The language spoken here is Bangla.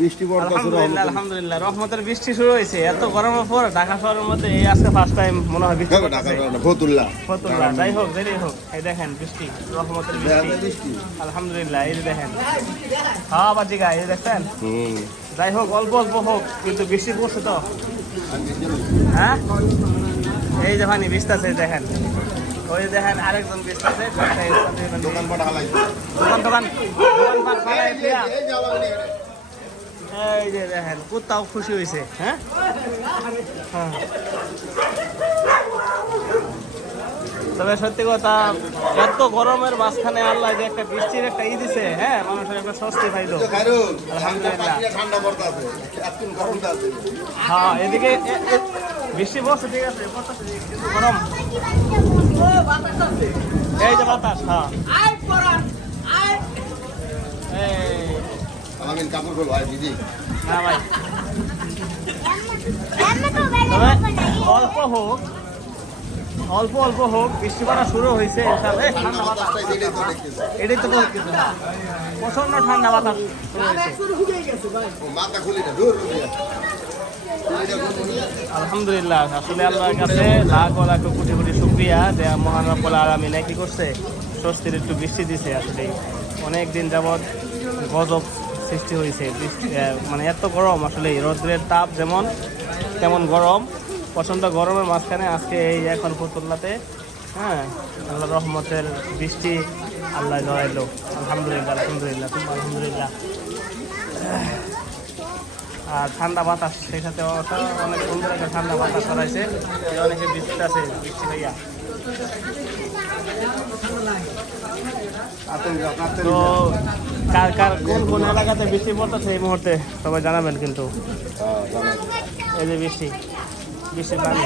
বৃষ্টি পড়তেছে আলহামদুলিল্লাহ রহমতের বৃষ্টি শুরু হয়েছে। এত গরমের পর ঢাকা শহরের মধ্যে এই আজকে ফার্স্ট টাইম মনে হয় বৃষ্টি পড়তেছে। ফতুল্লাহ যাই হোক দেরি হোক, এই দেখেন বৃষ্টি, রহমতের বৃষ্টি আলহামদুলিল্লাহ। এই যে দেখেন হ্যাঁ বাজিগা, এই দেখছেন। যাই হোক অল্প অল্প হোক কিন্তু বৃষ্টি পড়ছে তো। হ্যাঁ এই যে পানি ভিজতেছে দেখেন, ওই দেখেন আরেকজন ভিজতেছে। দোকানপাট এই যে দেখেন কুত্তাও খুশি হয়েছে। হ্যাঁ তবে সত্যি কথা, এত গরমের মাঝখানে আল্লাহ যে একটা বৃষ্টির একটা ই দিছে, হ্যাঁ মানুষের একটা স্বস্তি পাইলো আলহামদুলিল্লাহ। হ্যাঁ এদিকে বৃষ্টি পড়ছে ঠিক আছে, কিন্তু গরম এই যে বাতাস। হ্যাঁ না ভাই অল্প অল্প হোক বৃষ্টি পড়া শুরু হয়েছে। এটাই তো বহুত কিছু, প্রচন্ড ঠান্ডা বাতাস শুরু হয়েছে। আলহামদুলিল্লাহ, আসলে আল্লাহর কাছে লাখ লাখ কোটি কোটি শুকরিয়া যে মহান রব্বুল আলামিন কি করছে, স্বস্তির একটু বৃষ্টি দিছে। আসলে অনেক দিন যাবৎ গজব সৃষ্টি হয়েছে, মানে এত গরম, আসলে রৌদ্রের তাপ যেমন তেমন গরম, প্রচণ্ড গরমের মাঝখানে আজকে এই এখন ফতুল্লাতে হ্যাঁ আল্লাহ রহমতের বৃষ্টি আল্লাহ জড়াইলো। আলহামদুলিল্লাহ আলহামদুলিল্লাহ খুব আলহামদুলিল্লাহ। আর ঠান্ডা বাতাস, সেই সাথে অনেক সুন্দর একটা ঠান্ডা বাতাস ছড়াইছে, অনেকে বৃষ্টি আছে বৃষ্টি ভাইয়া। তো কার কার কোন কোন এলাকাতে বৃষ্টি পড়তেছে এই মুহূর্তে সবাই জানাবেন কিন্তু। এই যে বৃষ্টির পানি